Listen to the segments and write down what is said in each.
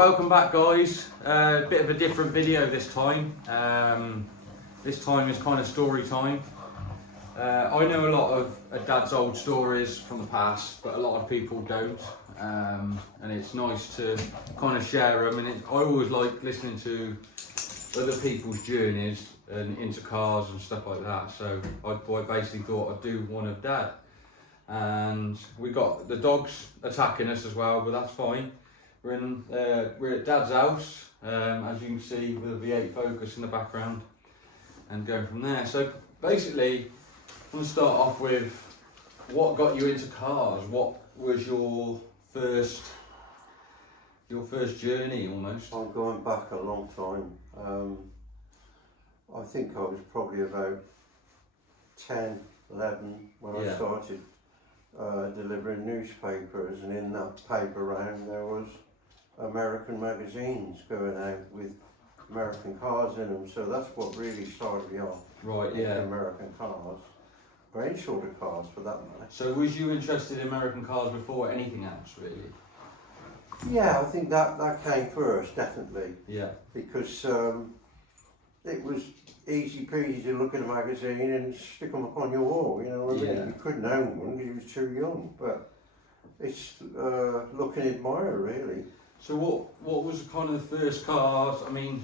welcome back, guys. Bit of a different video this time. This time is kind of story time. I know a lot of Dad's old stories from the past, but a lot of people don't. And it's nice to kind of share them. And I always like listening to other people's journeys and into cars and stuff like that. So I basically thought I'd do one of Dad. And we got the dogs attacking us as well, but that's fine. We're at Dad's house, as you can see, with a V8 Focus in the background, and going from there. So basically, I'm going to start off with what got you into cars. What was your first journey, almost? I'm going back a long time. I think I was probably about 10, 11 when I started delivering newspapers, and in that paper round there was American magazines going out with American cars in them, so that's what really started me off. Right, into American cars, or any sort of cars for that matter. So was you interested in American cars before anything else, really? Yeah, I think that came first, definitely. Yeah. Because it was easy peasy to look at a magazine and stick them up on your wall, you know what I mean? You couldn't own one because you was too young, but it's look and admire, really. So what was kind of the first cars? I mean,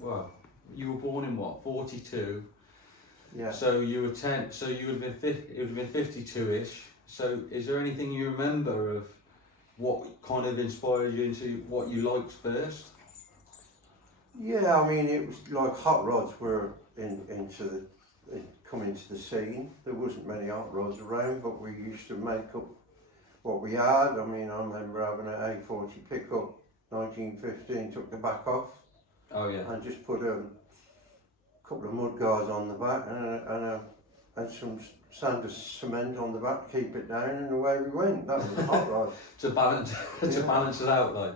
well, you were born in what, 42? Yeah. So you were 10. So you would have been 52ish. So is there anything you remember of what kind of inspired you into what you liked first? Yeah, I mean, it was like hot rods were coming into the scene. There wasn't many hot rods around, but we used to make up what we had. I mean, I remember having an A40 pickup, 1915, took the back off. Oh yeah. And just put a couple of mud guards on the back and some sand cement on the back to keep it down, and away we went. That was a hot rod. to balance it out, like.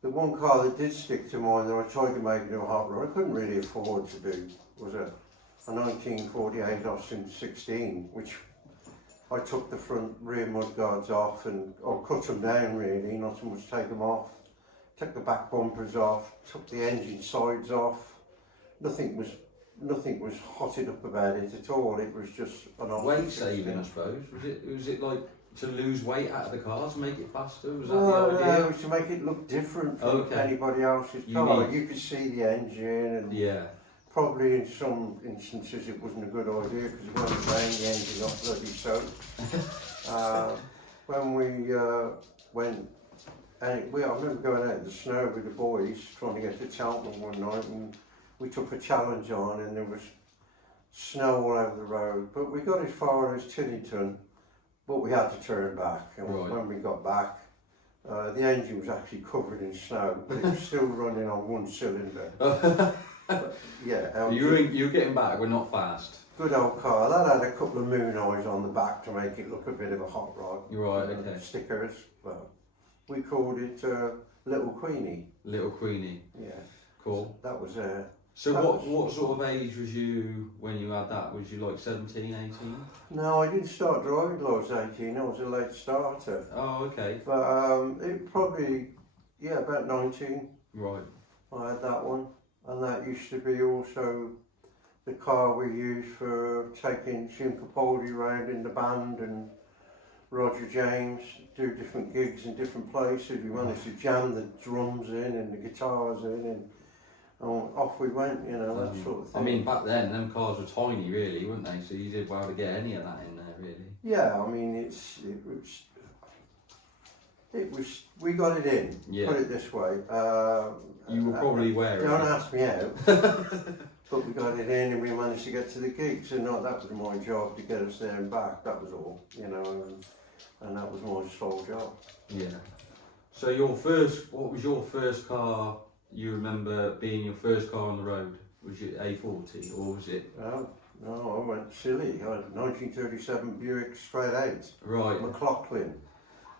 The one car that did stick to mind that I tried to make into a hot rod, I couldn't really afford to do, was a 1948 Austin 16, which I took the front rear mud guards off or cut them down really, not so much take them off. Took the back bumpers off, took the engine sides off. Nothing was hotted up about it at all. It was just an weight saving, I suppose. Was it like to lose weight out of the car to make it faster? Was that the idea? No, it was to make it look different from anybody else's car. You could see the engine, and probably in some instances it wasn't a good idea because when it rained the engine got bloody soaked. When we went, I remember going out in the snow with the boys trying to get to Cheltenham one night, and we took a challenge on, and there was snow all over the road, but we got as far as Tinnington, but we had to turn back, and when we got back, the engine was actually covered in snow, but it was still running on one cylinder. But, yeah, you were getting back, we're not fast. Good old car. That had a couple of moon eyes on the back to make it look a bit of a hot rod. Right, okay. Stickers, well, we called it Little Queenie. Little Queenie. Yeah. Cool. So that was So what sort of age was you when you had that? Was you like 17, 18? No, I didn't start driving till I was 18. I was a late starter. Oh, okay. But it probably, about 19. Right. I had that one. And that used to be also the car we used for taking Jim Capaldi around in the band, and Roger James do different gigs in different places. We managed to jam the drums in and the guitars in, and off we went, you know, that sort of thing. I mean, back then, them cars were tiny, really, weren't they? So you did well to get any of that in there, really. Yeah, I mean, it was. We got it in. Yeah. Put it this way. You were probably wearing. Don't ask me out. But we got it in, and we managed to get to the gigs, and that was my job to get us there and back. That was all, you know, and that was my sole job. Yeah. So what was your first car you remember being your first car on the road? Was it A40 or was it? No, I went silly. I had a 1937 Buick straight 8. Right. McLaughlin.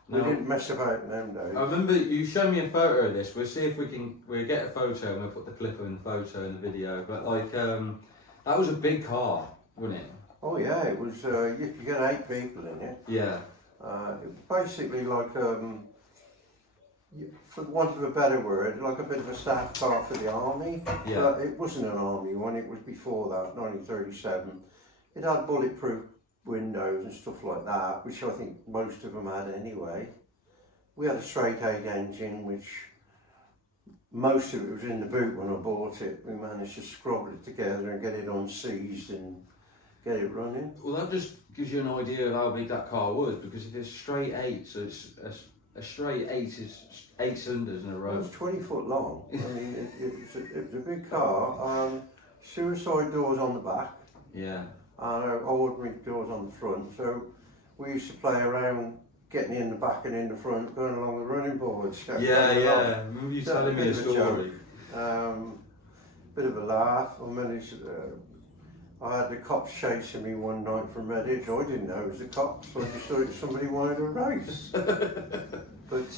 We didn't mess about in them days. I remember you showed me a photo of this. We'll see if we'll get a photo and we'll put the clip in the photo in the video. But like, that was a big car, wasn't it? Oh yeah, it was. You could get 8 people in it. Yeah. Basically like for want of a better word, like a bit of a staff car for the army. Yeah. But it wasn't an army one, it was before that, 1937. It had bulletproof windows and stuff like that, which I think most of them had anyway. We had a straight 8 engine, which most of it was in the boot when I bought it. We managed to scrub it together and get it unseized and get it running. Well, that just gives you an idea of how big that car was, because if it's straight 8, so it's a straight 8 is 8 cylinders in a row. It was 20 foot long. I mean, it was a big car. Suicide doors on the back. Yeah. And ordinary doors on the front. So we used to play around getting in the back and in the front, going along the running boards. Yeah. Remember you telling me a story? Bit of a laugh. I managed. I had the cops chasing me one night from Redditch. I didn't know it was the cops. I just thought somebody wanted a race. But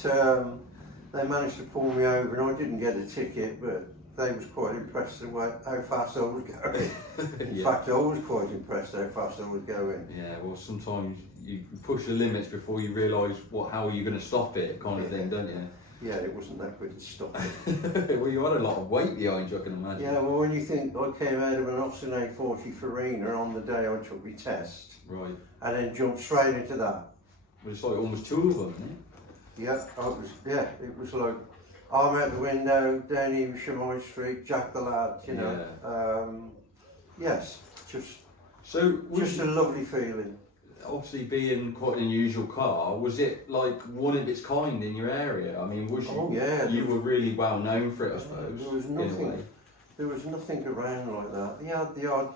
they managed to pull me over, and I didn't get a ticket, but they was quite impressed at how fast I was going. In fact, I was quite impressed how fast I was going. Yeah, well, sometimes you push the limits before you realise how you're going to stop it, kind of thing, don't you? Yeah, it wasn't that good to stop it. Well, you had a lot of weight behind you, I can imagine. Yeah, well, when you think I came out of an Austin 840 Farina on the day I took my test, right, and then jumped straight into that. Well, it's like almost 2 of them, isn't it? Yeah, it was like arm out the window, down Evesham High Street, Jack the Lad, you know. Yes, just a lovely feeling. Obviously, being quite an unusual car, was it like one of its kind in your area? I mean, was you were really well known for it, I suppose. There was nothing around like that. They had the odd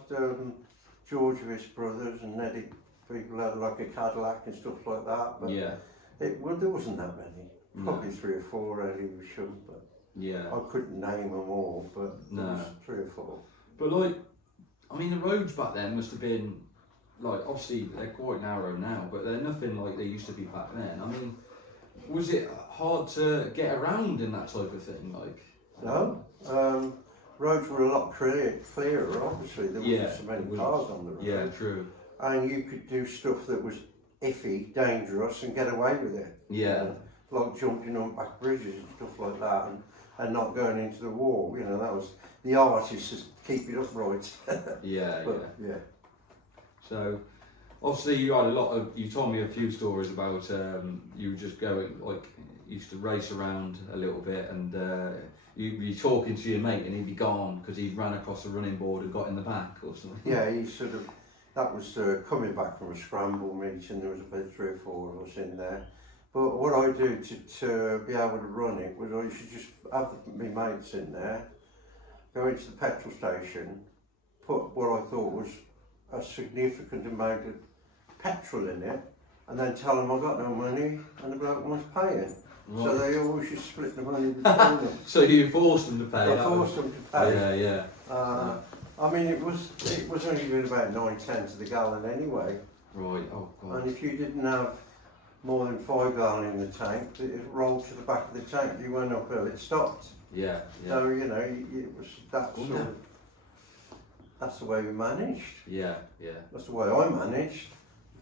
Georgievich brothers and Neddy people had like a Cadillac and stuff like that. But there wasn't that many. Probably 3 or 4 around Evesham, but I couldn't name them all. But there was 3 or 4. But like, I mean, the roads back then must have been. Like, obviously they're quite narrow now, but they're nothing like they used to be back then. I mean, was it hard to get around in that type of thing? Like, no, roads were a lot clearer. Obviously, there wasn't so many cars on the road. Yeah, true. And you could do stuff that was iffy, dangerous, and get away with it. Yeah. Like jumping on back bridges and stuff like that, and not going into the wall. You know, that was the art is to keep it upright. Yeah. So, obviously you told me a few stories about you just going, like, you used to race around a little bit and you'd be talking to your mate and he'd be gone because he ran across the running board and got in the back or something. Yeah, that was coming back from a scramble meet and there was about 3 or 4 of us in there. But what I do to be able to run it was I used to just have my mates in there, go into the petrol station, put what I thought was a significant amount of petrol in it, and then tell them I got no money and the bloke was paying. Right. So they always just split the money between them. So you forced them to pay? I forced them to pay. Yeah. I mean, it was only been about 9/10 to the gallon anyway. Right. Oh God. And if you didn't have more than 5 gallon in the tank, it rolled to the back of the tank. You went uphill, it stopped. Yeah. So you know, it was that sort of. That's the way we managed. Yeah. That's the way I managed.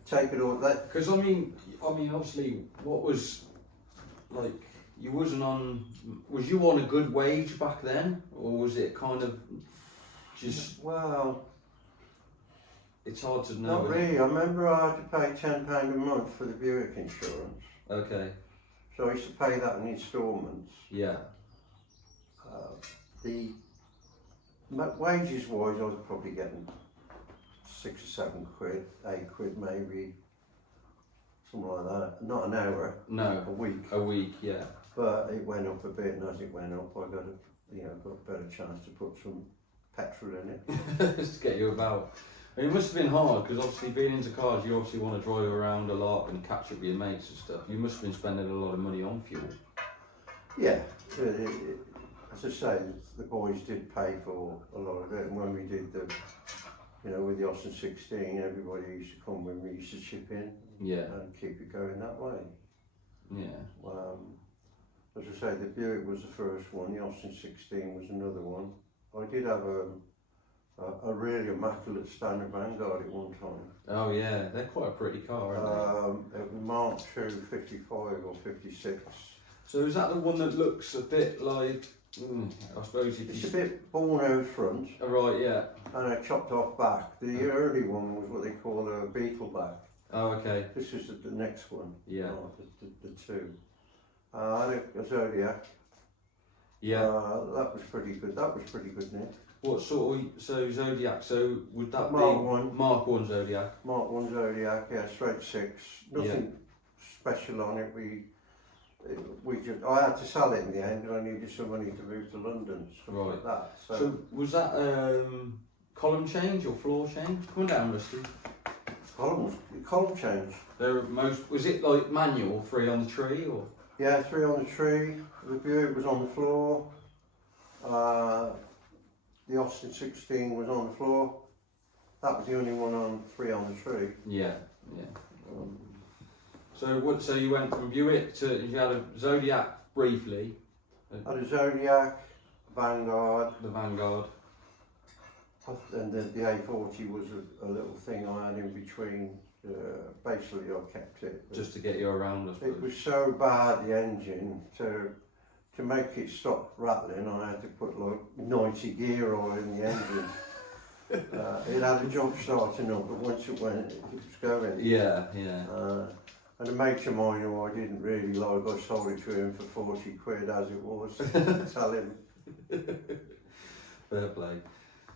Take it all that. Because I mean, obviously, what was like? You wasn't on. Was you on a good wage back then, or was it kind of just? Well, it's hard to know. Not really. I remember I had to pay £10 a month for the Buick insurance. Okay. So I used to pay that in instalments. Yeah. The wages wise, I was probably getting 6 or 7 quid, 8 quid maybe, something like that. Not an hour. No. A week. A week, yeah. But it went up a bit, and as it went up, I got a better chance to put some petrol in it. Just to get you about. I mean, it must have been hard because obviously being into cars, you obviously want to drive around a lot and catch up with your mates and stuff. You must have been spending a lot of money on fuel. Yeah. As I say, the boys did pay for a lot of it, and when we did with the Austin 16, everybody used to come when we used to chip in and keep it going that way. Yeah. As I say, the Buick was the first one, the Austin 16 was another one. I did have a really immaculate Standard Vanguard at one time. Oh yeah, they're quite a pretty car, aren't they? It was Mark II 55 or 56. So is that the one that looks a bit like, I suppose if It's you... a bit borno front Oh, right, yeah. and a chopped off back. The early one was what they call a beetle back. Oh, okay. This is the next one. Yeah. Oh, the two. And a Zodiac. Yeah. That was pretty good. That was pretty good, Nick. What sort of, so Zodiac, so would that Mark be... 1. Mark 1 Zodiac. Mark 1 Zodiac, yeah, straight 6. Nothing special on it. I had to sell it in the end, and I needed some money to move to London, stuff like that. So was that column change or floor change? Come on down, Rusty. Column change. Was it like manual, 3 on the tree, or? Yeah, 3 on the tree. The Buick was on the floor. The Austin 16 was on the floor. That was the only one on 3 on the tree. Yeah, yeah. So you went from Buick to, you had a Zodiac briefly. I had a Zodiac, Vanguard. The Vanguard. And the A40 was a little thing I had in between. Basically I kept it. Just to get you around, I suppose. It was so bad, the engine, to make it stop rattling I had to put like 90 gear oil in the engine. It had a job starting up, but once it went, it was going. Yeah, yeah. And a mate of mine who I didn't really like, I sold it to him for 40 quid as it was. Tell him. Fair play.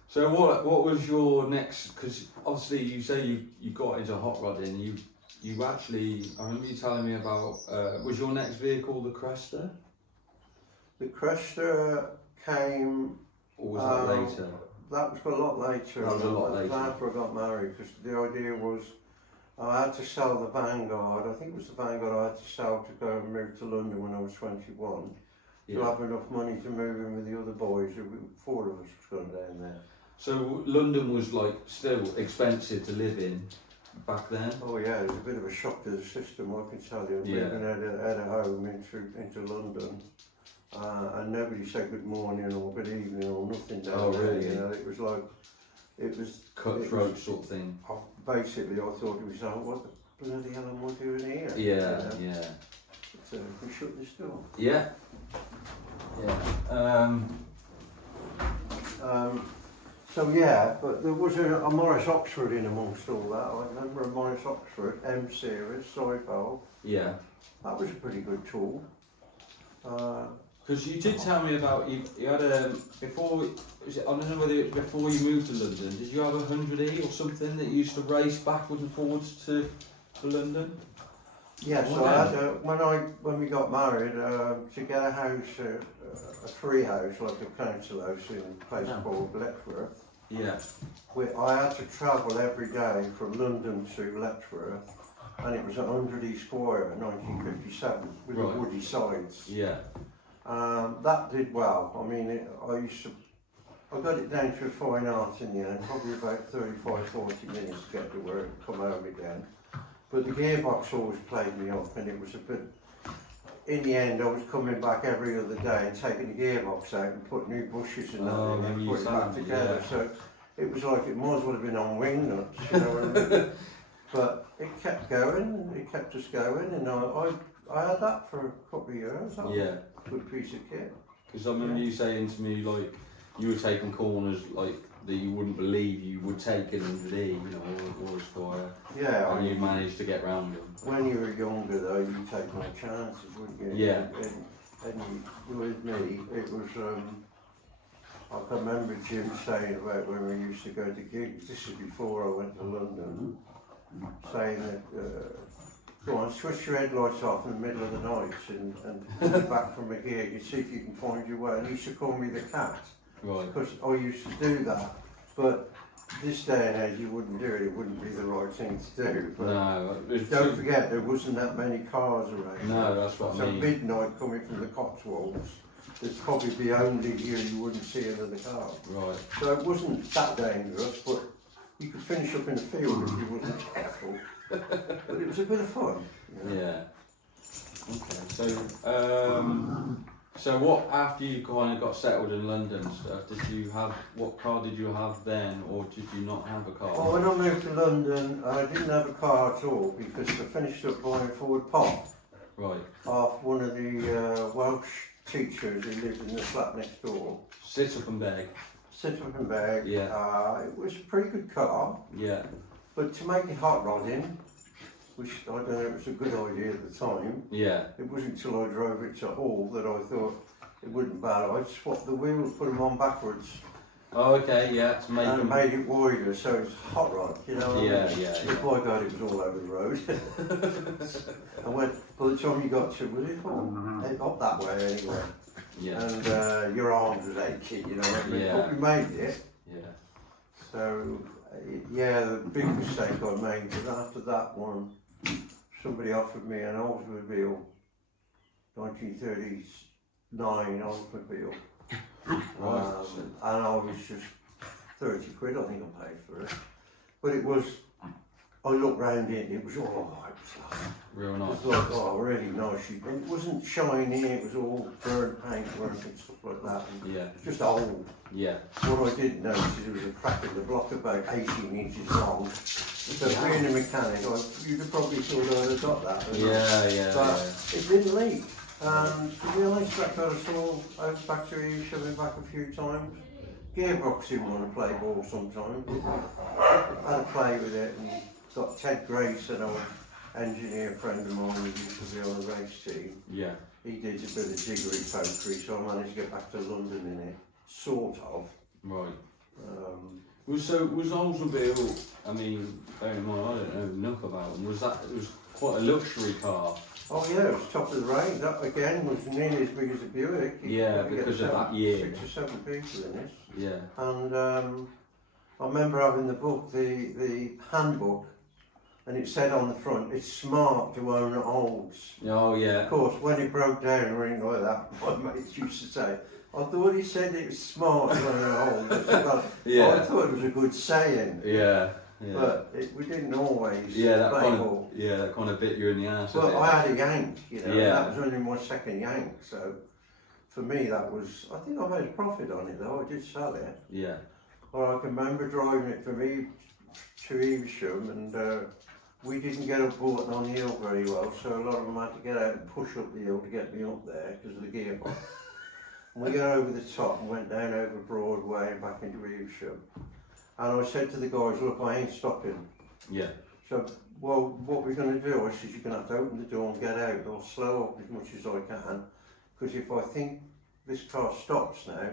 So what was your next, because obviously you say you got into hot rodding, you actually, I remember you telling me about, was your next vehicle the Cresta? The Cresta came... Or was that later? That was a lot later. That was a lot later. After I got married, because the idea was I had to sell the Vanguard. I think it was the Vanguard I had to sell to go and move to London when I was 21. Yeah. To have enough money to move in with the other boys. 4 of us was going down there. So London was like still expensive to live in back then? Oh yeah, it was a bit of a shock to the system, I can tell you. Yeah. Moving out of home into London. And nobody said good morning or good evening or nothing down there. Really? You know, it was Cutthroat sort of thing. Basically, I thought it was, what the bloody hell am I doing here? Yeah, you know? yeah. So we shut this door. Yeah. Yeah. So yeah, but there was a Morris Oxford in amongst all that. I remember a Morris Oxford M series side valve. Yeah. That was a pretty good tool. Because you did tell me about you had a before. I don't know whether it was before you moved to London. Did you have a 100E or something that you used to race backwards and forwards to London? Yeah, so I had when we got married, to get a house, a free house like a council house in a place called Letchworth. Yeah. I had to travel every day from London to Letchworth, and it was a 100E Squire, 1957, with the woody sides. Yeah. That did well. I mean, I got it down to a fine art in the end, probably about 35-40 minutes to get to work and come home again. But the gearbox always played me up, and it was a bit... In the end, I was coming back every other day and taking the gearbox out and putting new bushes in that and putting it back together. Yeah. So it was like it might as well have been on wing nuts, you know what I mean? But it kept going, it kept us going, and I had that for a couple of years. That was a good piece of kit. Because I remember you saying to me, like, you were taking corners like that you wouldn't believe you would take in 100E, you know, or a Squire. Yeah. And you managed to get round them. When you were younger though, you take more chances, wouldn't you? Yeah. And with me, it was, I can remember Jim saying about when we used to go to gigs, this is before I went to London, saying that, go on, switch your headlights off in the middle of the night and come back from a gig and see if you can find your way. And he used to call me the cat. Right. Because I used to do that. But this day and age you wouldn't do it, it wouldn't be the right thing to do. But no. don't forget, there wasn't that many cars around. No, that's what I mean. So midnight coming from the Cotswolds, there'd probably be only you wouldn't see another car. Right. So it wasn't that dangerous, but you could finish up in a field if you wasn't careful. But it was a bit of fun. You know? Yeah. Okay. So what, after you kind of got settled in London and stuff, what car did you have then, or did you not have a car? Well, when I moved to London, I didn't have a car at all because I finished up buying a Ford Pop. Right. off one of the Welsh teachers who lived in the flat next door. Sit up and beg. Sit up and bag. Yeah. It was a pretty good car, Yeah. but to make it hot rodding, which I don't know if it was a good idea at the time, Yeah. it wasn't until I drove it to Hull that I thought it wouldn't matter. I'd swapped the wheels, put them on backwards, Oh, okay, yeah, to make and them... made it wider, so it was hot rod, you know what I Yeah, mean? yeah, But yeah. by God, it was all over the road. And when, by the time you got to, was it up that way anyway? Yeah. And your arms was aching, you know what I mean? Yeah. But we made it. Yeah. So, yeah, the big mistake I made was after that one, somebody offered me an Oldsmobile, 1939 Oldsmobile. Right. And I was just 30 quid, I think I paid for it. But it was, I looked round it, it was all, it was like, Real it nice. was like, oh, really nice. And it wasn't shiny, it was all burnt paintwork and stuff like that. And Yeah. just old. Yeah. What I didn't notice is there was a crack in the block about 18 inches long. So being a mechanic, you'd have probably thought I'd have got that. Yeah, yeah, But yeah. it didn't leak. And to be honest, that got us all out factory, shoving back a few times. Gearbox didn't want to play ball sometimes. I had to play with it and got Ted Grace, an old engineer friend of mine who used to be on the race team. Yeah. He did a bit of jiggery pokery, so I managed to get back to London in it, sort of. Right. Um, Was Oldsmobile, I mean, bearing in mind, I don't know enough about them, it was quite a luxury car. oh yeah, it was top of the range. That again was nearly as big as a Buick. You Yeah, probably get because of that year. 6 or 7 people in this. Yeah. And I remember having the book, the handbook, and it said on the front, it's smart to own Olds. Oh, yeah. Of course, when it broke down or anything like that, my mates used to say, I thought he said it was smart to own Olds. Yeah. I thought it was a good saying, Yeah. Yeah. but we didn't always Yeah, that play kind ball. of, yeah, that kind of bit you in the ass. Well, I had a yank, you know, Yeah. that was only my second yank, so for me that was, I think I made a profit on it though, I did sell it. Yeah. Well, I can remember driving it from Eve to Evesham, and we didn't get up Bolton on the hill very well, so a lot of them had to get out and push up the hill to get me up there because of the gearbox. And we got over the top and went down over Broadway and back into Evesham. And I said to the guys, look, I ain't stopping. Yeah. So, well, what we're going to do, I said, you're going to have to open the door and get out. I'll slow up as much as I can, because if I think this car stops now,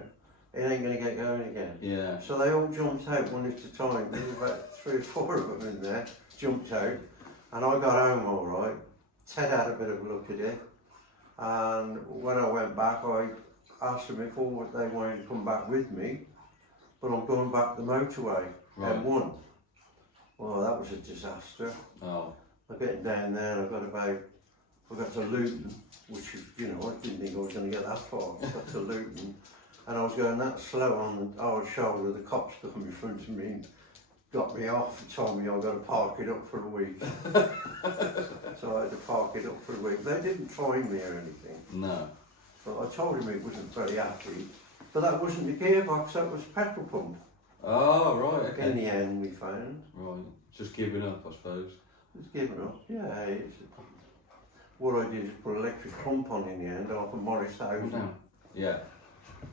it ain't going to get going again. Yeah. So they all jumped out one at a time. There were about 3 or 4 of them in there, jumped out, and I got home all right. Ted had a bit of a look at it, and when I went back, I asked them if all they wanted to come back with me, but I'm going back the motorway, Right. M1. Well, that was a disaster. Oh. I'm getting down there, and I got to Luton, which, you know, I didn't think I was going to get that far. I got to Luton, and I was going that slow on the hard shoulder. The cops come in front of me and got me off and told me I've got to park it up for a week. So I had to park it up for a week. They didn't fine me or anything, No. but I told him it wasn't very happy. But that wasn't the gearbox, that was petrol pump. Oh, right, okay. In the end, we found. Right. Just giving up, I suppose. It's given up, yeah. What I did is put an electric pump on in the end off of Morris House, No. Yeah.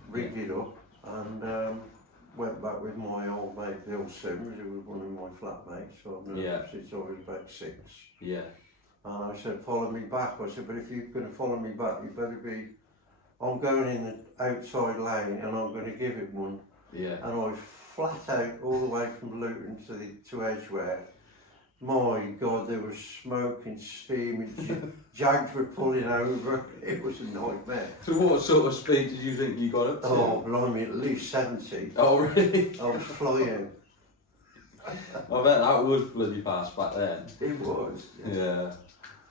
rigged it up, and went back with my old mate Bill Sims, who was one of my flatmates, so I've known him since I was about 6. Yeah. And I said, follow me back. I said, but if you're going to follow me back, you better be, I'm going in the outside lane and I'm going to give it one. Yeah. And I was flat out all the way from Luton to Edgware. My God, there was smoke and steam and jags were pulling over. It was a nightmare. So what sort of speed did you think you got up to? Oh, blimey, at least 70. Oh, really? I was flying. I bet that was bloody fast back then. It was. Yeah.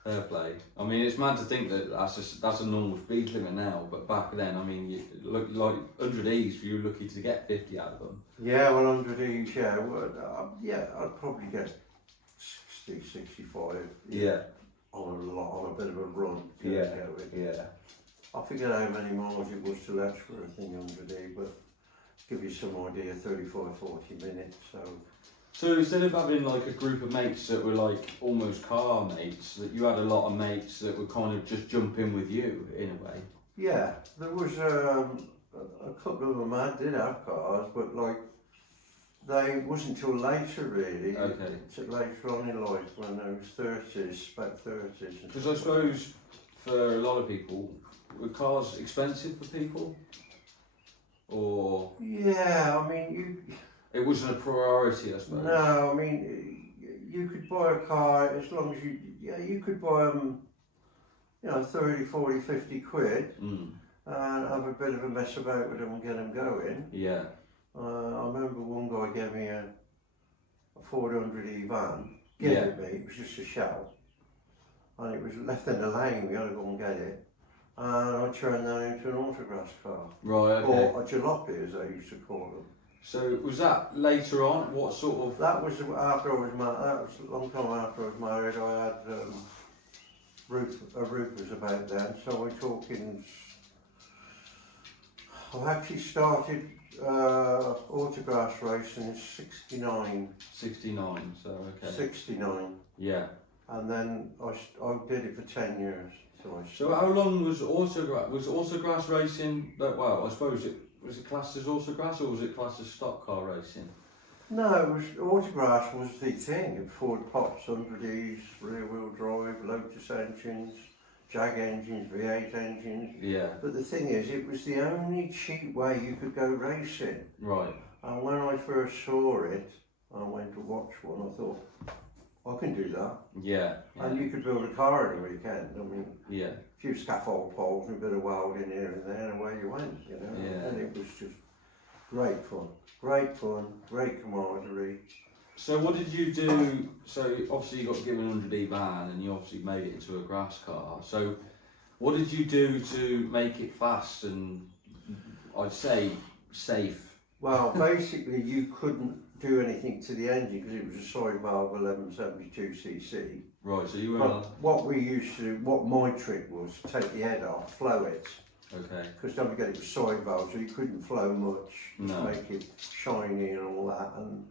Fair play. I mean, it's mad to think that that's a normal speed limit now, but back then, I mean, you look like 100Es, you were lucky to get 50 out of them. Yeah, 100Es, yeah. Well, yeah, I'd probably get 60, 65. Yeah. On a bit of a run. Yeah. I forget how many miles it was to Letchworth in 100E, but give you some idea, 35, 40 minutes. So So instead of having like a group of mates that were like almost car mates, that you had a lot of mates that would kind of just jump in with you in a way. Yeah, there was a couple of them that did have cars, but like they wasn't till later really. Okay. Till later on in life when I was 30s, about 30s. Because I suppose for a lot of people, were cars expensive for people? Or Yeah, I mean it wasn't a priority, I suppose. no, I mean you could buy a car as long as you could buy them, 30, 40, 50 quid and have a bit of a mess about with them and get them going. Yeah. I remember one guy gave me a 400E van, it me, it was just a shell, and it was left in the lane, we had to go and get it, and I turned that into an Autograss car. Right, okay. Or a jalopy as they used to call them. So was that later on? What sort of... That was after I was married, that was a long time after I was married. I had a Rupert about then, so we're talking, I actually started Autograss racing in 69. 69, so okay. 69. Yeah. And then I did it for 10 years. So how long was Autograss racing, well, I suppose was it classed as Autograss or was it classed as stock car racing? No, Autograss was the thing. Ford Pops, 100Es, rear wheel drive, Lotus engines, Jag engines, V8 engines. Yeah. But the thing is, it was the only cheap way you could go racing. Right. And when I first saw it, I went to watch one, I thought, I can do that. Yeah. And you could build a car in a weekend. I mean, yeah. A few scaffold poles and a bit of welding here and there, and away you went, Yeah. And it was just great fun, great camaraderie. So what did you do? So obviously you got given 100E van and you obviously made it into a grass car. So what did you do to make it fast and I'd say safe? Well, basically you couldn't do anything to the engine because it was a side valve 1172cc. Right, so you were... But what we used to, what my trick was, take the head off, flow it. Okay. Because don't forget it was side valve, so you couldn't flow much, No. make it shiny and all that. And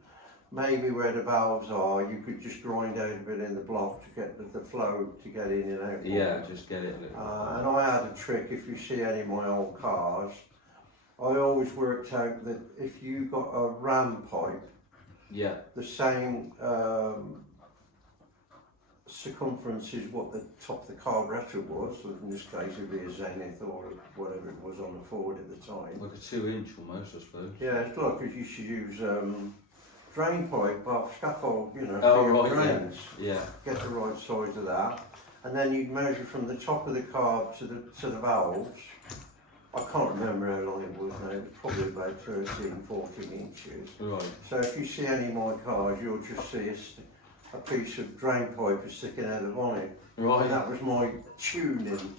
maybe where the valves are, you could just grind out a bit in the block to get the flow to get in and out. Yeah, just get it. And I had a trick, if you see any of my old cars, I always worked out that if you got a ram pipe, yeah, the same circumference is what the top of the carburetor was, so in this case it would be a Zenith or whatever it was on the Ford at the time. like a 2-inch almost, I suppose. Yeah, it's like you should use drain pipe off scaffold, for Oh, your right, drains. Yeah. Get the right size of that, and then you'd measure from the top of the carb to the valves. I can't remember how long it was now, it was probably about 13, 14 inches. Right. So if you see any of my cars, you'll just see a piece of drain pipe sticking out of the bonnet. Right. And that was my tuning.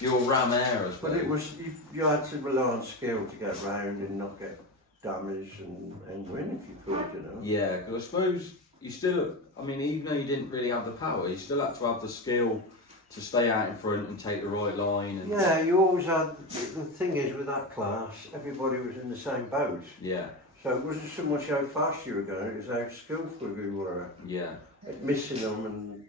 Your ram air, I suppose. But it was, you had to rely on skill to get round and not get damaged and win if you could, Yeah, because I suppose you still, I mean, even though you didn't really have the power, you still had to have the skill to stay out in front and take the right line. And yeah, you always had, the thing is with that class, everybody was in the same boat. Yeah. So it wasn't so much how fast you were going, it was how skillful you were. Yeah. At missing them and,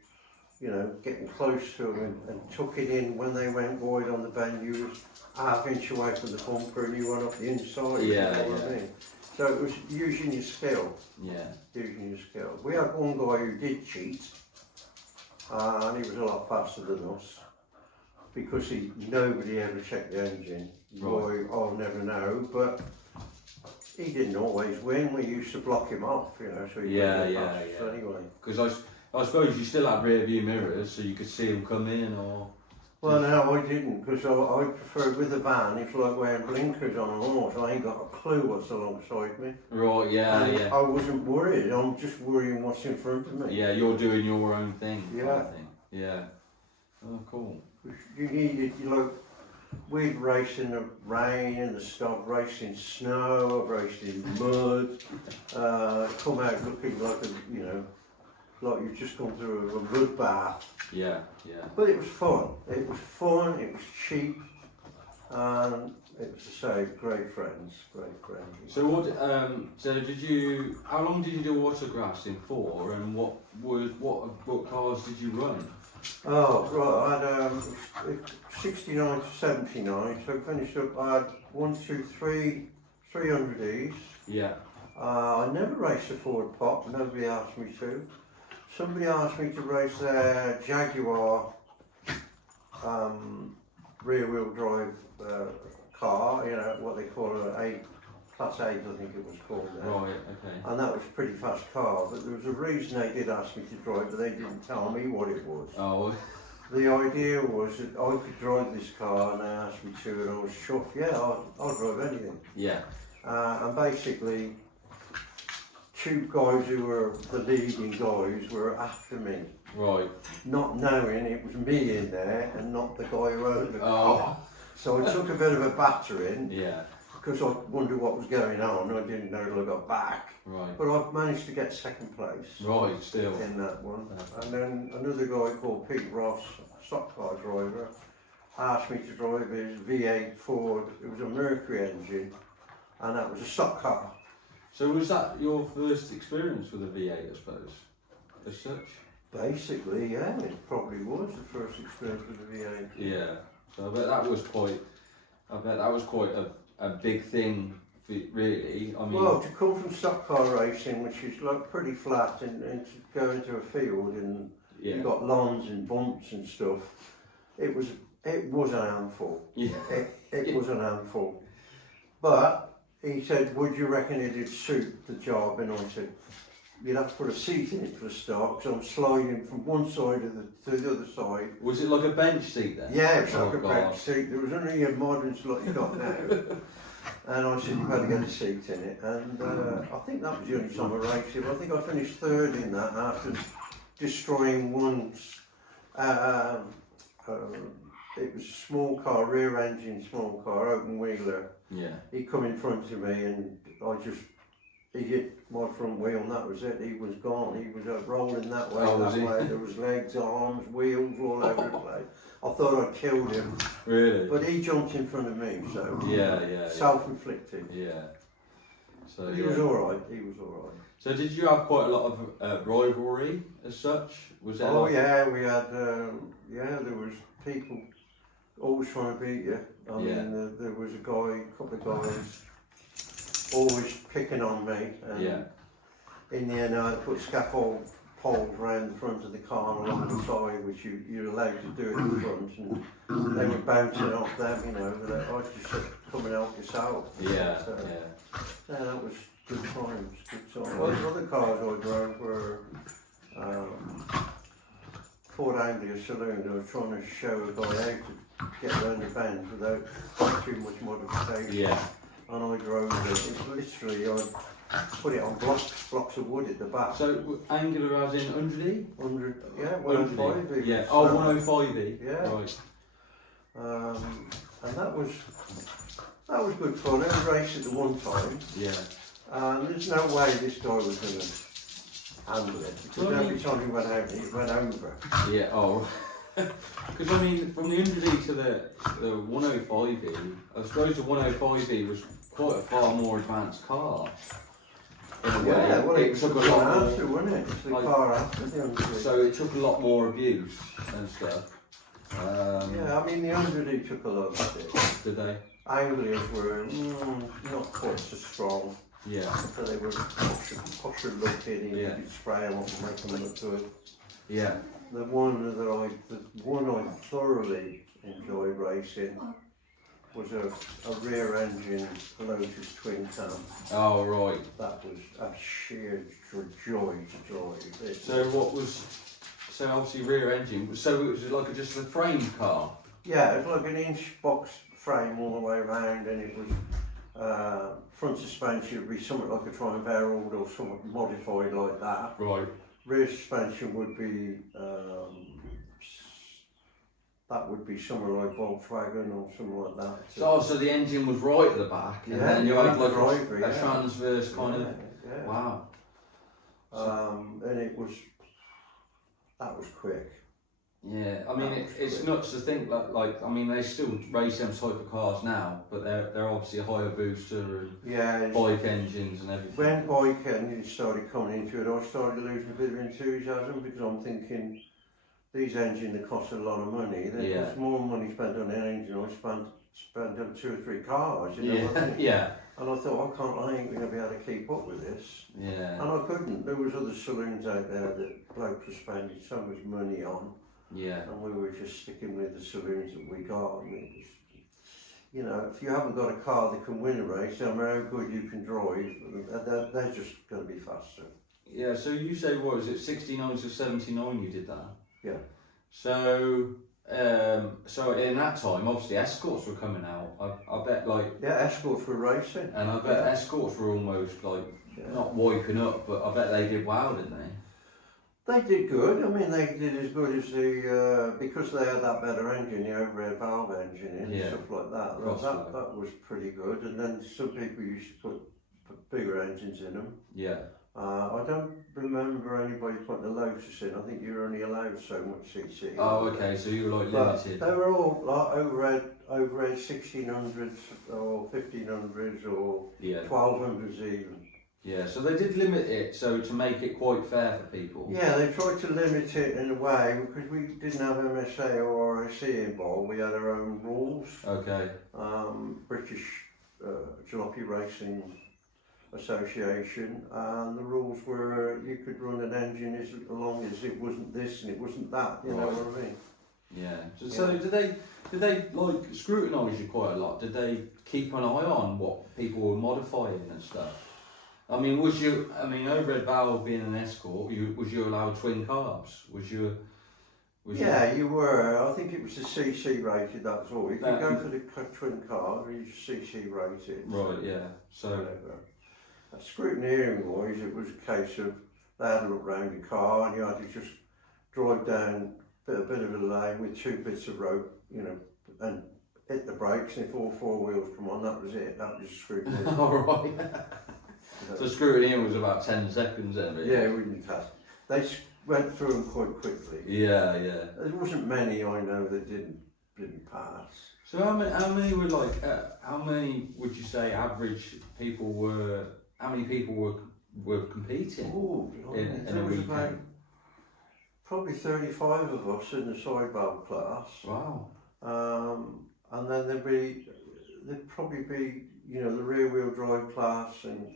getting close to them and tuck it in when they went wide on the bend, you was half inch away from the bumper and you went up the inside. Yeah, you know what I mean? So it was using your skill. Yeah. Using your skill. We had one guy who did cheat, and he was a lot faster than us because nobody ever checked the engine. Right. Why, I'll never know, but he didn't always win. We used to block him off, so he couldn't get past us anyway. Because I suppose you still had rear view mirrors so you could see him come in or... Well, no, I didn't, because I preferred with a van, it's like wearing blinkers on a horse. I ain't got a clue what's alongside me. Right, yeah, And yeah. I wasn't worried, I'm just worrying what's in front of me. Yeah, you're doing your own thing. Yeah. I think. Yeah. Oh, cool. You needed, we'd race in the rain, in the stuff, race in snow, I've raced in mud, come out looking like like you've just gone through a mud bath. Yeah, yeah. But it was fun, it was cheap, and it was to say great friends. So what? So did you? How long did you do Autograss in for? And what cars did you run? Oh, right, I had 69 to 79, so I finished up, I had 300Es. Yeah. I never raced a Ford Pop, nobody asked me to. Somebody asked me to race their Jaguar rear wheel drive car, you know, what they call a Class 8, I think it was called there. Right, okay. And that was a pretty fast car, but there was a reason they did ask me to drive, but they didn't tell me what it was. Oh. The idea was that I could drive this car, and they asked me to, and I was chuffed. Yeah, I'll drive anything. Yeah. And basically, two guys who were the leading guys were after me. Right. Not knowing it was me in there and not the guy who owned the car. Oh. So I took a bit of a battering. Yeah. Because I wondered what was going on. I didn't know till I got back. Right. But I've managed to get second place. Right, still. In that one. And then another guy called Pete Ross, a stock car driver, asked me to drive his V8 Ford. It was a Mercury engine, and that was a stock car. So was that your first experience with a V8, I suppose, as such? Basically, yeah, it probably was the first experience with a V8. Yeah. So I bet that was quite a big thing, really. I mean, well, to come from stock car racing, which is like pretty flat, and to go into a field and yeah. you got lawns and bumps and stuff, it was an handful. Yeah. It was an handful. But he said, would you reckon it'd suit the job? And I said, you'd have to put a seat in it for a start, because I'm sliding from one side to the other side. Was it like a bench seat then? Yeah, it was like a God. bench seat. There was only a modern like you got now. And I said, you've got to get a seat in it. And I think that was the only time I raced it. I think I finished third in that after destroying one. It was a small car, rear engine small car, open wheeler. Yeah. He come in front of me and he hit my front wheel and that was it. He was gone. He was rolling that way, way. There was legs, arms, wheels all over the place. I thought I'd killed him. Really? But he jumped in front of me, so yeah. self-inflicted. Yeah. So he was all right. He was all right. So did you have quite a lot of rivalry as such? Was there? Oh yeah, we had. There was people always trying to beat you. I mean, there was a couple of guys always picking on me. And in the end, I put scaffold poles around the front of the car and along the side, which you're allowed to do in the front, and they were bouncing off them, you know. But I just said, come and help yourself. Yeah, so, yeah, that was good times. Well, the other cars I drove were Ford Anglia Saloon. I was trying to show a guy how to get around the bend without too much modification. Yeah. And I drove it. It's literally, I put it on blocks of wood at the back. So angular as in 100E? 100, yeah, 105E. Yeah, oh, 105E. Yeah. Right. And that was good fun. I raced at the one time. Yeah. And there's no way this guy was going to handle it, because every time he went out, he went over. Yeah, oh. Because I mean, from the 100E to the 105E, I suppose the 105E was quite a far more advanced car. In a way. Yeah, well, it took a lot after, more, wasn't it? It's the car after the 100E. So it took a lot more abuse and stuff. Yeah, I mean the 100E took a lot of it. Did they? Anglias were not quite so strong. Yeah. So they were posher looking, you could spray them off and make them look good. Yeah. The one I thoroughly enjoyed racing was a rear engine Lotus twin cam. Oh right. That was a sheer joy to drive. So obviously rear engine. So it was like just a frame car. Yeah, it was like an inch box frame all the way around, and it was front suspension would be something like a Triumvirate or something modified like that. Right. Rear suspension would be that would be somewhere like Volkswagen or something like that. So the engine was right at the back, and then you had like a transverse kind of. Yeah. Wow. And that was quick. Yeah, I mean, That was it's quick. nuts to think that, like, I mean, they still race them type of cars now, but they're obviously a higher booster and Yeah, bike engines and everything. when bike engines started coming into it, I started losing a bit of enthusiasm because I'm thinking these engines that cost a lot of money. There Yeah. was more money spent on an engine. I spent on 2 or 3 cars. You know what I mean? Yeah, And I thought, I ain't going to be able to keep up with this. yeah, And I couldn't. There was other saloons out there that blokes were spending so much money on, yeah, and we were just sticking with the saloons that we got. And it was, you know, if you haven't got a car that can win a race, no matter how good you can drive, they're just going to be faster. yeah. So you say, what is it, 69 to 79 you did that? Yeah. So, so in that time, obviously escorts were coming out. I bet, like, Yeah, escorts were racing. and I bet escorts were almost like not wiping up, but I bet they did well, didn't they? They did good. I mean, they did as good as the because they had that better engine, the overhead valve engine and stuff like that. That was pretty good. And then some people used to put bigger engines in them. Yeah. I don't remember anybody putting a Lotus in. I think you were only allowed so much CC. Oh, okay. So you were like limited. They were all like overhead 1600s or 1500s or 1200s even. Yeah, so they did limit it so to make it quite fair for people. Yeah, they tried to limit it in a way because we didn't have MSA or RSC involved. We had our own rules. Okay. British Jalopy Racing Association, and the rules were you could run an engine as long as it wasn't this and it wasn't that. You know what I mean? Yeah. So did they like scrutinise you quite a lot? Did they keep an eye on what people were modifying and stuff? I mean, overhead valve being an escort, was you allowed twin carbs? Yeah, you were. I think it was the CC rated, that's all. You could go for the twin carb, you CC rated. Right, yeah. So whatever. Scrutineering wise, it was a case of they had a look round the car and you had to just drive down a bit of a lane with 2 bits of rope, you know, and hit the brakes, and if all 4 wheels come on, that was it. That was scrutiny. Alright. So scrutineering was about 10 seconds then, really? Yeah, we didn't have. They went through them quite quickly. Yeah, yeah. There wasn't many I know that didn't pass. So how many were like? How many would you say average people were? How many people were competing in a weekend? About probably 35 of us in the side valve class. Wow. And then there'd probably be, you know, the rear wheel drive class and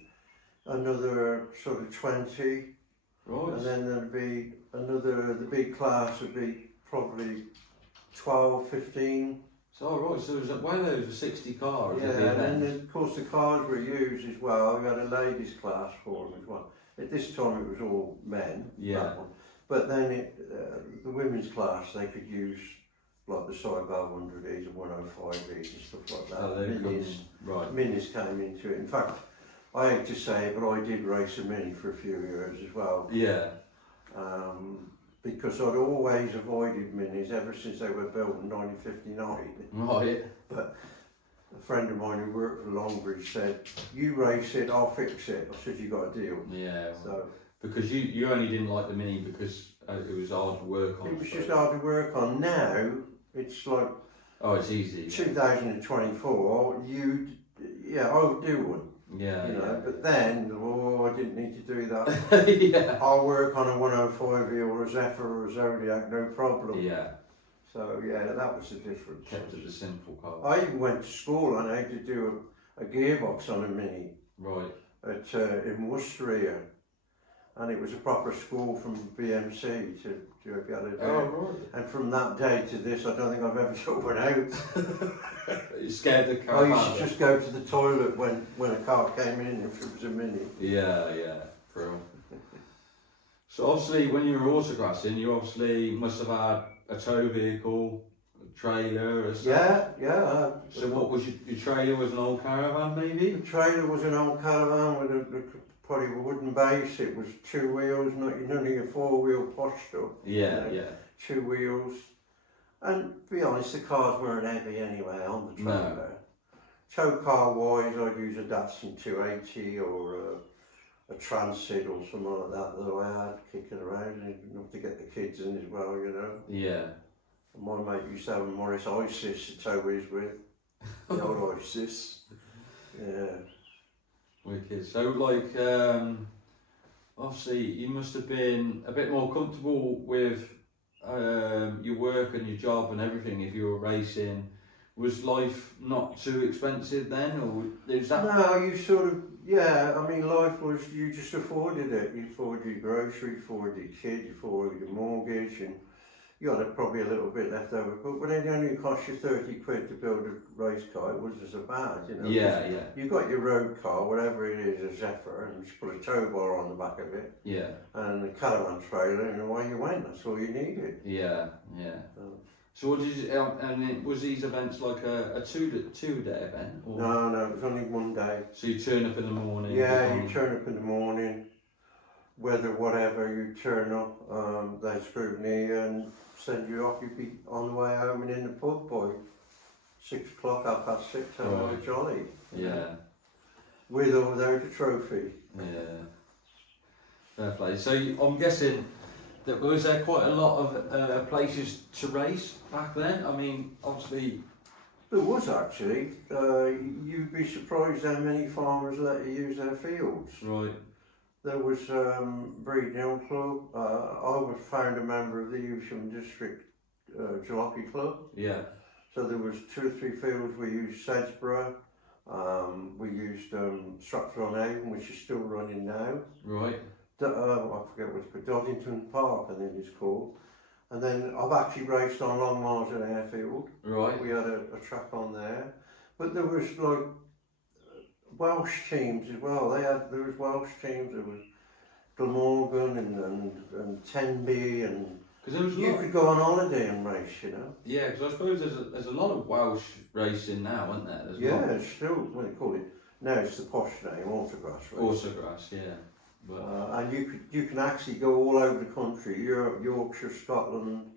another sort of 20. Right. And then there'd be the big class would be probably 12, 15. So right, so it was well over 60 cars. Yeah, and then of course the cars were used as well. We had a ladies class for them as well. At this time it was all men. Yeah. But then the women's class, they could use like the side valve 100Es and 105Es and stuff like that. Oh, Minis came into it. In fact, I hate to say it, but I did race a Mini for a few years as well. Yeah. Because I'd always avoided Minis ever since they were built in 1959. Right. But a friend of mine who worked for Longbridge said, "You race it, I'll fix it." I said, "You got a deal." Yeah. So because you only didn't like the Mini because it was hard to work on. it was just hard to work on. Now it's like it's easy. 2024. I would do one. Yeah. You know, but then, I didn't need to do that. Yeah. I'll work on a 105 or a Zephyr or a Zodiac, no problem. Yeah. So yeah, that was the difference. Kept it a simple car. I even went to school and I had to do a gearbox on a Mini. Right. In Worcester here. And it was a proper school from BMC to be able to do. Oh, right. And from that day to this, I don't think I've ever took one out. You scared the car? I used to just go to the toilet when a car came in if it was a Mini. Yeah, bro. So obviously when you were autograssing, you obviously must have had a tow vehicle, a trailer or something. Yeah. So what was your trailer? Was an old caravan maybe? The trailer was an old caravan with probably a wooden base. It was 2 wheels, not only a 4-wheel posh stuff. Yeah. 2 wheels. And to be honest, the cars weren't heavy anyway on the trailer. Tow car wise, I'd use a Datsun 280 or a transit or something like that that I had kicking around, and enough to get the kids in as well, you know. Yeah. And my mate used to have a Morris Isis to tow his with, the old Isis. Yeah. Wicked. So like, obviously you must have been a bit more comfortable with your work and your job and everything if you were racing. Was life not too expensive then, or is that? No, you sort of, yeah, I mean, life was, you just afforded it. You afforded your groceries, you afforded your kids, you afforded your mortgage, and you had probably a little bit left over. But when it only cost you 30 quid to build a race car, it wasn't so bad, you know. Yeah, yeah. You got your road car, whatever it is, a Zephyr, and just put a tow bar on the back of it, Yeah. and a caravan trailer, and away you went. That's all you needed. Yeah, yeah. So what did you, and was these events like a two-day event? Or? No, it was only one day. So you turn up in the morning? Yeah, you turn up in the morning, weather, whatever, you turn up, they scrutiny and send you off. You'd be on the way home and in the pub by 6 o'clock, 6:30, having a jolly. Yeah. With or without a trophy. Yeah. Fair play. So I'm guessing that was there quite a lot of places to race back then? I mean, obviously. There was actually. You'd be surprised how many farmers let you use their fields. Right. There was Breedon Hill Club. I was found a member of the Evesham District Jalopy Club. Yeah. So there was 2 or 3 fields. We used Sedgeborough. We used Stratford-on-Avon, which is still running now. Right. I forget what it's called, Doddington Park, I think it's called. And then I've actually raced on Long Miles at Airfield. Right. We had a track on there. But there was like Welsh teams as well. There was Welsh teams. There was Glamorgan and Tenby, and there was you could go on holiday and race, you know. Yeah, because I suppose there's a lot of Welsh racing now, isn't there? It's still, what do you call it? Now it's the posh name, Autograss race. Autograss, yeah. But and you can actually go all over the country, Europe, Yorkshire, Scotland,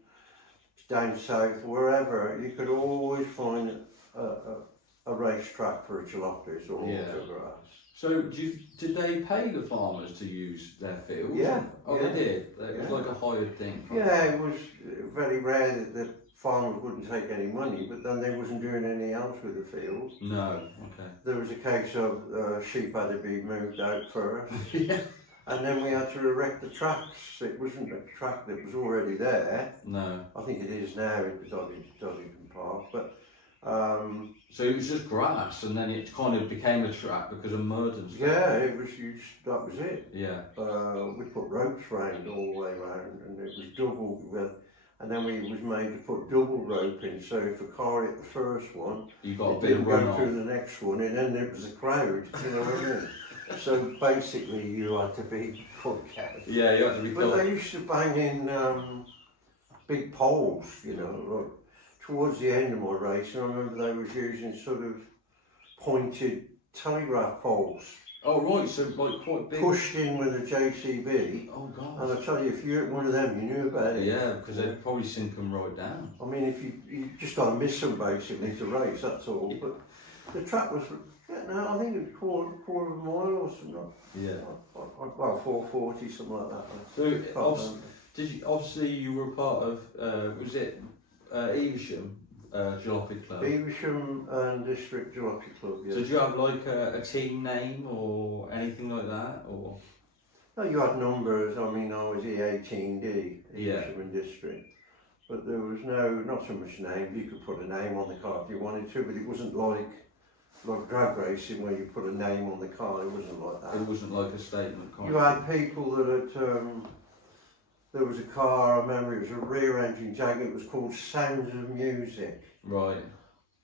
down south, wherever. You could always find a racetrack for a jalopy or Autograss. So did they pay the farmers to use their fields? Yeah. Oh, yeah. they did? It was like a hired thing? Yeah, it was very rare that the farmers wouldn't take any money, but then they wasn't doing anything else with the field. No, okay. There was a case of sheep had to be moved out first. Yeah. And then we had to erect the tracks. It wasn't a track that was already there. No. I think it is now in Doddington Park, but so it was just grass, and then it kind of became a track because of mud and stuff. yeah, it was that was it. Yeah. We put ropes round all the way round, and it was double with, and then we was made to put double rope in. So if a car hit the first one, You got a it bit didn't of go runoff. through the next one, and then there was a crowd. You know what I mean? So basically, you had to be quick out. Yeah, you had to be But they used to bang in big poles, you know, like towards the end of my race, and I remember they was using sort of pointed telegraph poles. Oh right, so like quite big. Pushed in with a JCB. Oh god. And I tell you, if you hit one of them, you knew about it. Yeah, because they'd probably sink them right down. I mean, if you just got to miss them basically to race, that's all. But the track was, I think it was quarter of a mile or something. Yeah. Well, 440, something like that. So obviously you were part of was it Evesham Jalopy Club? Evesham and District Jalopy Club. Yeah. So did you have like a team name or anything like that, or? No, you had numbers. I mean, I was E18D, Yeah. Evesham and District. But there was not so much name. You could put a name on the car if you wanted to, but it wasn't like drag racing where you put a name on the car. It wasn't like that. It wasn't like a statement kind You of had people that had, there was a car, I remember it was a rear engine Jag, it was called Sounds of Music. Right.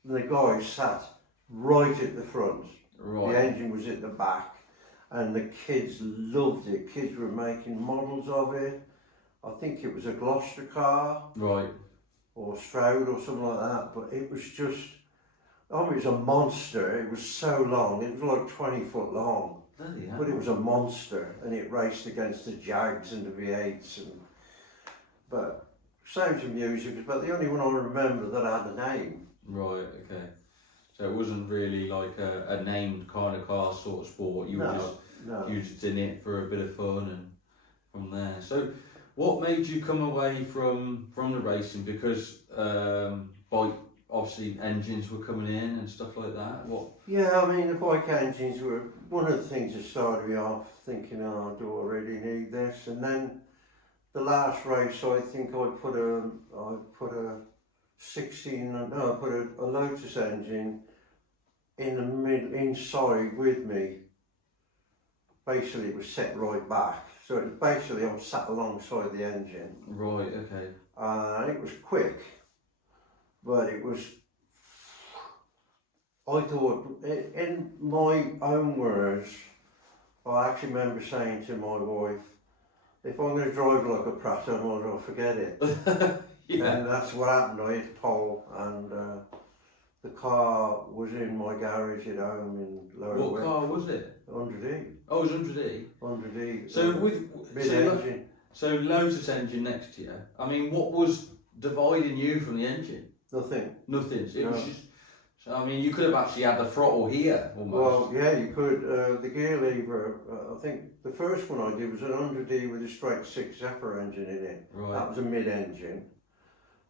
And the guy sat right at the front. Right. The engine was at the back, and the kids loved it. Kids were making models of it. I think it was a Gloucester car. Right. Or Stroud or something like that, but it was just, it was a monster. It was so long, it was like 20 foot long. Bloody hell. But it was a monster, and it raced against the Jags and the V8s. But Sounds of Music was about the only one I remember that had a name. Right, okay. So it wasn't really like a named kind of car sort of sport. You were just No. You were just in it for a bit of fun and from there. So what made you come away from the racing? Because bike, obviously engines were coming in and stuff like that. What? Yeah, I mean the bike engines were one of the things that started me off thinking, oh, do I really need this? And then the last race, I think I put a 16, no, I put a Lotus engine in the inside with me. Basically, it was set right back, so it was basically I was sat alongside the engine. Right. Okay. And it was quick, but it was. I thought, in my own words, I actually remember saying to my wife, if I'm going to drive like a Pratt, I might as well forget it. Yeah. And that's what happened. I hit a pole, and the car was in my garage at home in Lower What Wick. car was it? 100E. Oh, it was 100E. 100E. So with mid-engine. So Lotus engine next to you. I mean, what was dividing you from the engine? Nothing. Nothing. It No. was just. So, I mean, you could have actually had the throttle here almost. Well, yeah, you could. The gear lever, I think the first one I did was an 100E with a straight six Zephyr engine in it. Right. That was a mid-engine.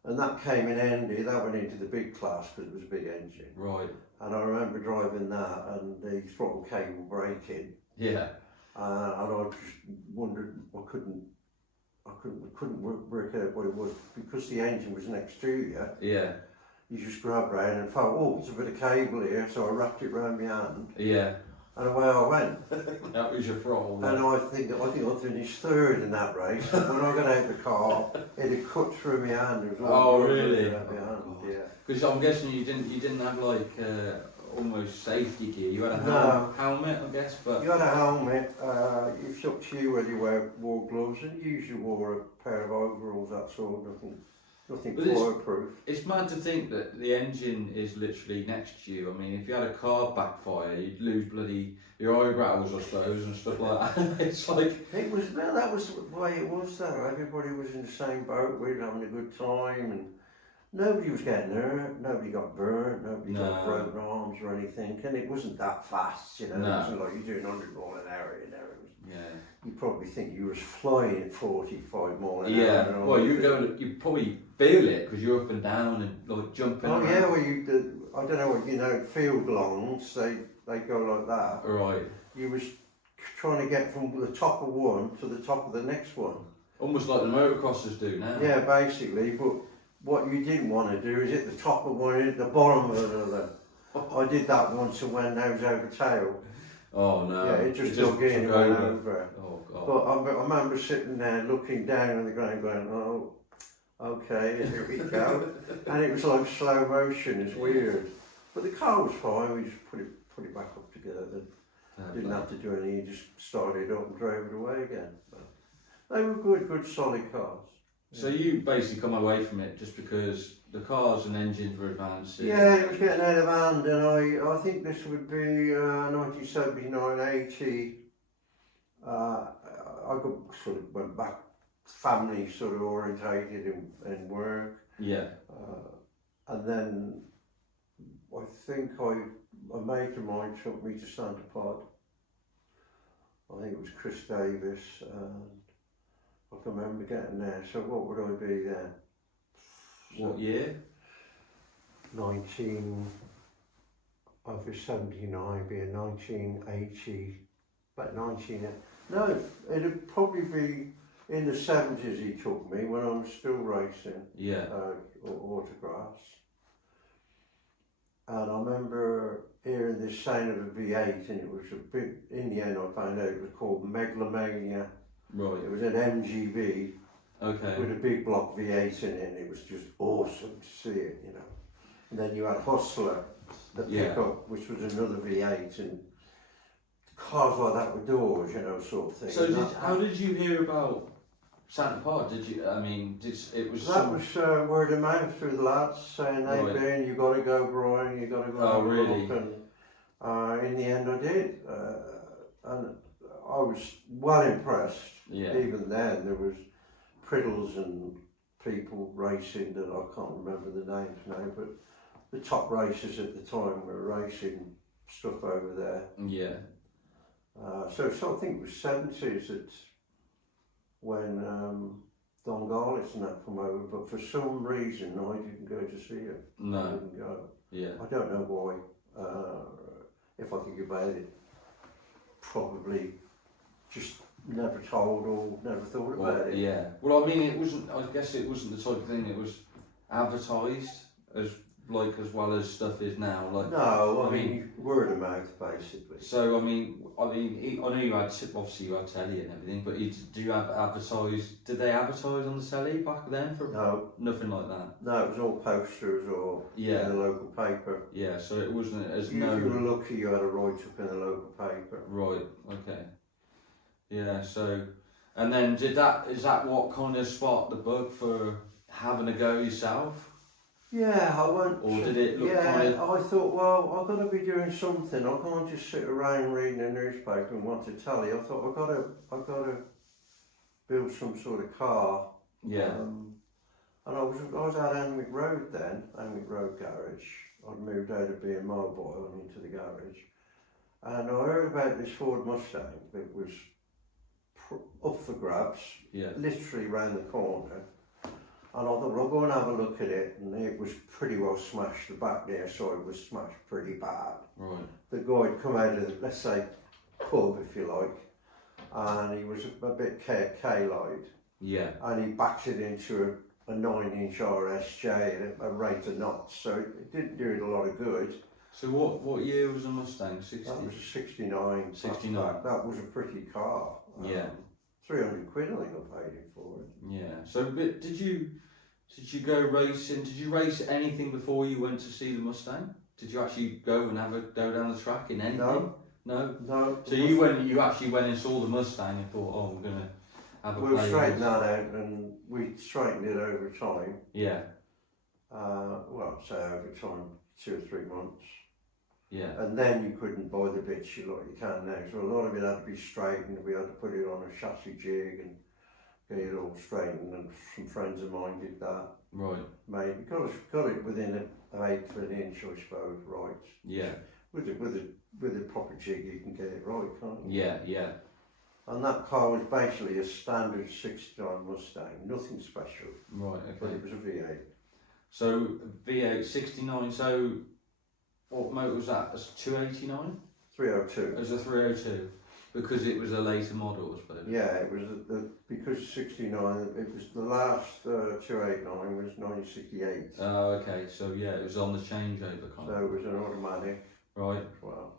And that came in handy. That went into the big class because it was a big engine. Right. And I remember driving that and the throttle cable braking. Yeah. And I just wondered, I couldn't work out what it was because the engine was next to you. Yeah. You just grabbed round and thought, oh, there's a bit of cable here, so I wrapped it round my hand. Yeah. And away I went. That was your throttle. And I think I finished third in that race. When I got out of the car, it had cut through my hand. It was all really? around my hand. Yeah. Because I'm guessing you didn't have like almost safety gear. You had a No. helmet, I guess, but. You had a helmet. It's up to you whether you wore gloves, and you usually wore a pair of overalls. That sort of nothing But fireproof. It's mad to think that the engine is literally next to you. I mean, if you had a car backfire, you'd lose bloody your eyebrows, I suppose, and stuff like that. It's like It was well, that was the way it was though. Everybody was in the same boat. We were having a good time, and nobody was getting hurt. Nobody got burnt. Nobody got broken arms or anything. And it wasn't that fast, you know. No. It wasn't like you're doing 100 mile an hour, you know. It was, yeah. you probably think you was flying at 45 mile an hour. Yeah. Well, you probably feel it because you're up and down and like jumping. Oh around. yeah, well I don't know what you know. Field longs, they go like that. Right. You was trying to get from the top of one to the top of the next one. Almost like the motocrossers do now. Yeah, basically. But what you didn't want to do is hit the top of one and hit the bottom of another. I did that once and went nose over tail. Oh no. Yeah, it just dug in and went over. Oh god. But I remember sitting there looking down on the ground going, oh, okay, here we go. And it was like slow motion, it's weird. But the car was fine, we just put it back up together. Didn't have to do anything, you just started it up and drove it away again. But they were good solid cars. So you basically come away from it just because the cars and engines were advancing. Yeah, it was getting out of hand, and I think this would be 1979, 80. I sort of went back, family sort of orientated in work. Yeah. And then I think a mate of mine took me to Santa Pod. I think it was Chris Davis, and I can remember getting there. So what would I be then? What year? 79, being 1980, about 19. No, it'd probably be in the 70s he took me when I was still racing. Yeah. Autograss. And I remember hearing this sound of a V8, and it was a big, in the end I found out it was called Megalomania. Right. It was an MGB. Okay. With a big block V8 in it, and it was just awesome to see it, you know. And then you had Huxley, the pickup, which was another V8, and cars like that with doors, you know, sort of thing. So how did you hear about Santa Pod? Did you? I mean, it was. That was word of mouth through the lads saying they'd been. You got to go, Brian. You got to go. Oh, really? And in the end, I did, and I was well impressed. Yeah. Even then, there was Priddles and people racing that I can't remember the names now, but the top racers at the time were racing stuff over there. Yeah. So I think it was 70s that when Don Garlis and that come over, but for some reason I didn't go to see it. No. I didn't go. Yeah. I don't know why. If I think about it, probably just never told or never thought about it. Yeah. Well, I mean, it wasn't. I guess it wasn't the type of thing that was advertised as well as stuff is now. Like, no, I mean word of mouth basically. So I know you had obviously you had telly and everything, but do you have advertise? Did they advertise on the telly back then? No, nothing like that. No, it was all posters or in the local paper. Yeah, so it wasn't as If you were lucky, you had a write up in the local paper. Right. Okay. Yeah. So, and then is that what kind of sparked the bug for having a go yourself? Yeah, I went. Or did it look kind of... I thought, well, I've got to be doing something. I can't just sit around reading a newspaper and want to tell you. I thought I've got to build some sort of car. Yeah. And I was at Anwick Road then, Anwick Road Garage. I'd moved out of being mobile and into the garage. And I heard about this Ford Mustang that was up for grabs, literally round the corner. And I thought, well, I'll go and have a look at it, and it was pretty well smashed. The back there side was smashed pretty bad. Right. The guy had come out of the, let's say, pub, if you like, and he was a bit K-lied. Yeah. And he backed it into a 9-inch RSJ at a rate of knots, so it didn't do it a lot of good. So what year was a Mustang? 60? That was a 69. 69. That was a pretty car. Yeah. 300 quid I think I paid him for it. Yeah. So, but did you go racing? Did you race anything before you went to see the Mustang? Did you actually go and go down the track in anything? No. No. No. So you actually went and saw the Mustang and thought, oh, I'm gonna have a play. We'll straighten that out, and we straightened it over time. Yeah. Well, say over time, 2 or 3 months. Yeah. And then you couldn't buy the bits like you can now. So a lot of it had to be straightened. We had to put it on a chassis jig and get it all straightened. And some friends of mine did that. Right. Maybe got it within an 1/8 of an inch, I suppose. Right. Yeah. With a proper jig, you can get it right, can't you? Yeah. Yeah. And that car was basically a standard 69 Mustang, nothing special. Right. Okay. But it was a V8. So V8 69. So what motor was that? A 289? 302. It was a 302 because it was a later model, I suppose. Yeah, it was because 69. It was the last 289 was 1968. Oh, okay. So yeah, it was on the changeover kind of. So it was an automatic. Right. As well.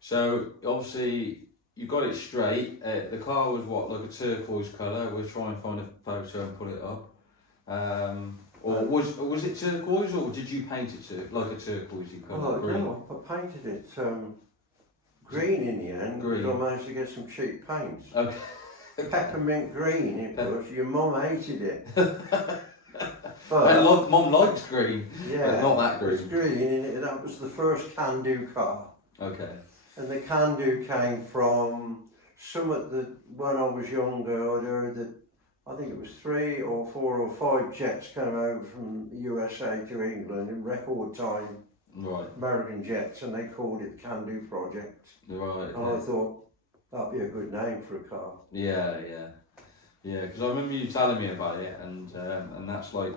So obviously you got it straight. The car was what, like a turquoise colour. We'll try and find a photo and put it up. Or was it turquoise, or did you paint it like a turquoisey colour? No, I painted it green in the end. Green. Because I managed to get some cheap paint. Okay. Peppermint green it was. Your mum hated it. But Mum likes green. Yeah. But not that green. It was green, and that was the first Can-Do car. Okay. And the Can-Do came from when I was younger, I'd heard that I think it was 3 or 4 or 5 jets came over from the USA to England in record time. Right. American jets, and they called it the Can-Do Project. Right. Okay. And I thought that'd be a good name for a car. Yeah. Yeah, because I remember you telling me about it, and that's like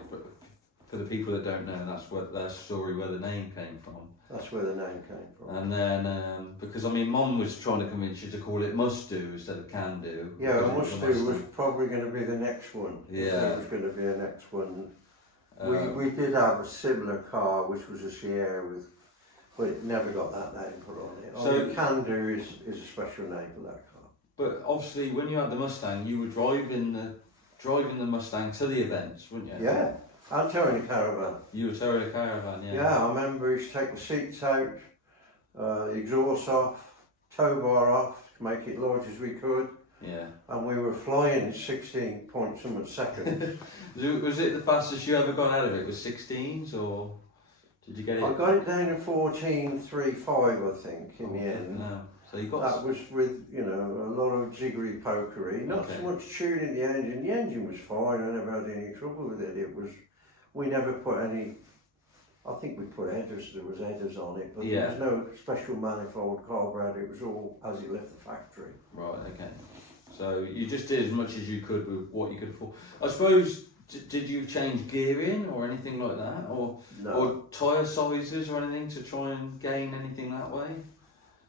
for the people that don't know, that's what that story where the name came from. That's where the name came from. And then because I mean, Mum was trying to convince you to call it Must Do instead of Can Do. Yeah, Must Do was probably going to be the next one. Yeah, there was going to be a next one. We did have a similar car, which was a Sierra but it never got that name put on it. So Can Do is a special name for that car. But obviously, when you had the Mustang, you were driving the Mustang to the events, weren't you? Yeah, and towing a caravan. You were towing a caravan, yeah. Yeah, I remember we used to take the seats out, the exhaust off, tow bar off, to make it large as we could. Yeah. And we were flying 16 point something seconds. Was it the fastest you ever got out of it? Was 16s, or did you get it? I got it down to 14.35, I think, in the end. No. So you got that was with, a lot of jiggery pokery, not so much tuning the engine. The engine was fine, I never had any trouble with it. We never put any I think we put headers, there was headers on it, but Yeah. there was no special manifold carburetor, it was all as it left the factory. Right, okay. So you just did as much as you could with what you could afford. I suppose, did you change gearing or anything like that? Or tyre sizes or anything to try and gain anything that way?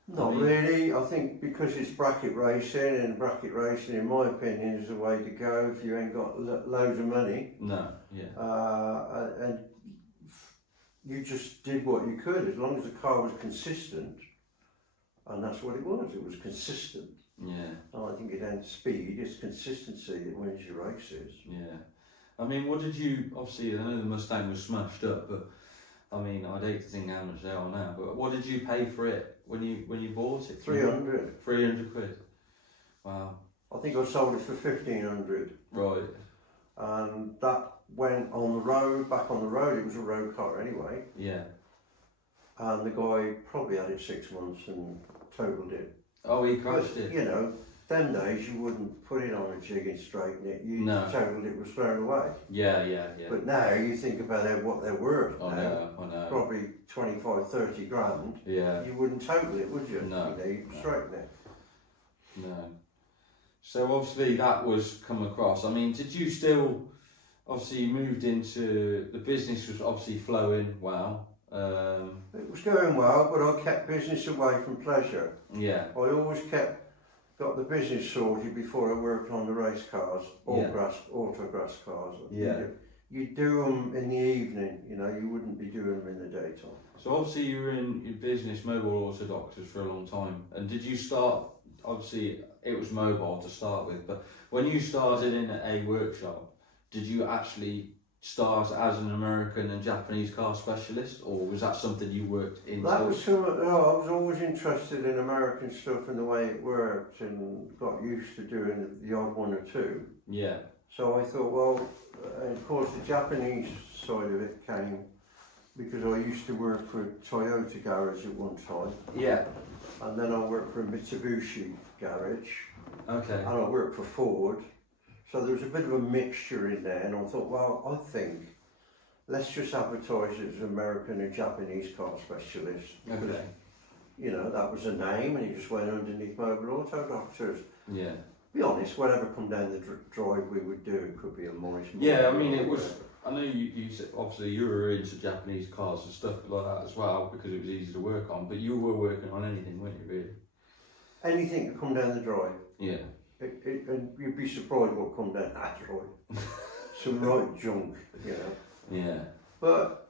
Not really. I think because it's bracket racing, and bracket racing, in my opinion, is the way to go if you ain't got loads of money. No, yeah. And you just did what you could as long as the car was consistent, and that's what it was. It was consistent. Yeah. I think it ain't speed; it's consistency that wins your races. Yeah. I mean, what did you? Obviously, I know the Mustang was smashed up, but I mean, I'd hate to think how much they are now. But what did you pay for it when you bought it? 300. 300 quid. Wow. I think I sold it for 1,500. Right. And that went on the road, back on the road. It was a road car anyway. Yeah. And the guy probably had it 6 months and totaled it. Oh, he crashed it. You know, them days you wouldn't put it on a jig and straighten it. You totaled it, was thrown away. Yeah. But now you think about what they're worth. I know. Probably 25, 30 grand. Yeah. You wouldn't total it, would you? No. You know, you'd straighten it. No. So obviously that was come across. I mean, did you still, obviously you moved into, the business was obviously flowing well. It was going well, but I kept business away from pleasure. Yeah. I always got the business sorted before I worked on the race cars, autograss cars. Yeah. You do them in the evening, you know, you wouldn't be doing them in the daytime. So obviously you were in your business, Mobile Auto Doctors, for a long time. And did you start, obviously it was mobile to start with, but when you started in a workshop, did you actually start as an American and Japanese car specialist, or was that something you worked into? That was no, I was always interested in American stuff and the way it worked, and got used to doing the odd one or two. Yeah. So I thought, well, and of course the Japanese side of it came because I used to work for a Toyota garage at one time. Yeah. And then I worked for a Mitsubishi garage. Okay. And I worked for Ford. So there was a bit of a mixture in there, and I thought, well, I think let's just advertise it as American and Japanese car specialist. Because, Okay. you know, that was a name, and it just went underneath Mobile Auto Doctors. Yeah. Be honest, whatever come down the drive we would do, it could be a Morris. Yeah, I mean, it was, I know you said, obviously you were into Japanese cars and stuff like that as well, because it was easy to work on, but you were working on anything, weren't you, really? Anything that come down the drive. Yeah. And you'd be surprised what come down that drive. Some right junk, you know. Yeah. But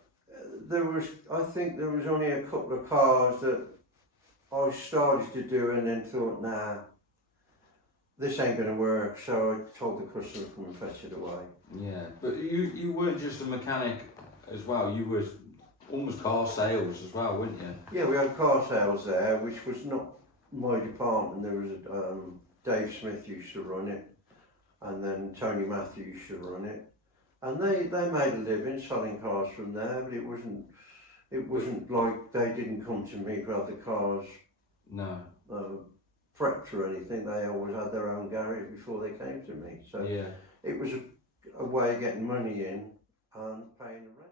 I think there was only a couple of cars that I started to do and then thought, nah, this ain't going to work. So I told the customer to come and fetch it away. Yeah, but you weren't just a mechanic as well, you were almost car sales as well, weren't you? Yeah, we had car sales there, which was not my department. There was Dave Smith used to run it, and then Tony Matthews used to run it. And they made a living selling cars from there, but it wasn't like they didn't come to me to have the cars No. prepped or anything. They always had their own garage before they came to me. So Yeah. it was a way of getting money in and paying the rent.